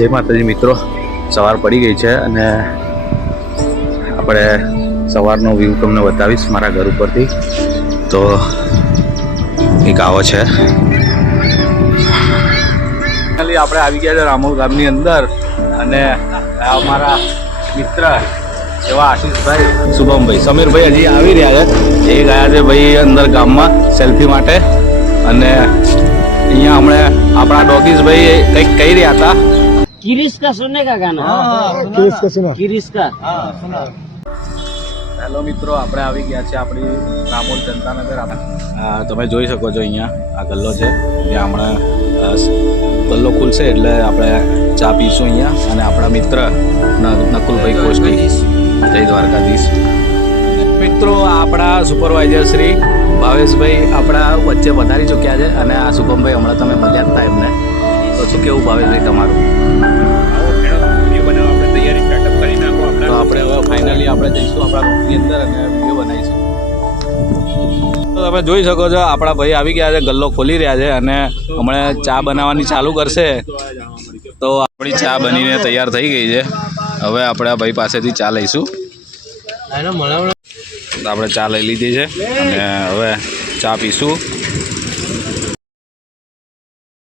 જય માતાજી મિત્રો, સવાર પડી ગઈ છે અને આપણે સવારનો વ્યૂ તમને બતાવીશ મારા ઘર ઉપરથી. તો એક આવો છે. આપણે આવી ગયા છે રામોલ ગામની અંદર અને અમારા મિત્ર એવા આશીષભાઈ, શુભમભાઈ, સમીરભાઈ હજી આવી રહ્યા છે. એ ગયા છે ભાઈ અંદર ગામમાં સેલ્ફી માટે. અને અહીંયા હમણાં આપણા ડોગીસ ભાઈ કંઈક કહી રહ્યા હતા. किरिश का सुनने का गाना, किरिश का सुना, किरिश का. હેલો મિત્રો, આપણે આવી ગયા છે આપણી રામોલ જનતાનગર. તમે જોઈ શકો છો અહીંયા આ ગલ્લો છે, ત્યાં હમણાં ગલ્લો ખુલશે એટલે આપણે ચા પીશું અહીંયા. અને આપણા મિત્ર નકુલભાઈ કોષ્ટી, જય દ્વારકાધીશ. મિત્રો, આપણા સુપરવાઇઝર શ્રી ભાવેશભાઈ આપણા વચ્ચે વધારી ચૂક્યા છે. અને આ શુભમભાઈ હમણાં તમે મળ્યા હતા એમને. તો શું કેવું ભાવેશભાઈ તમારું? તો આપણે હવે ફાઇનલી આપણે જઈશું આપણા રૂમની અંદર અને વિડીયો બનાવીશું. તો તમે જોઈ શકો છો આપણા ભાઈ આવી ગયા છે, ગલ્લો ખોલી રહ્યા છે અને હમણાં ચા બનાવવાની ચાલુ કરશે. તો આપણી ચા બનીને તૈયાર થઈ ગઈ છે. હવે આપણે આ ભાઈ પાસેથી ચા લઈશું. આપણે ચા લઈ લીધી છે અને હવે ચા પીશું.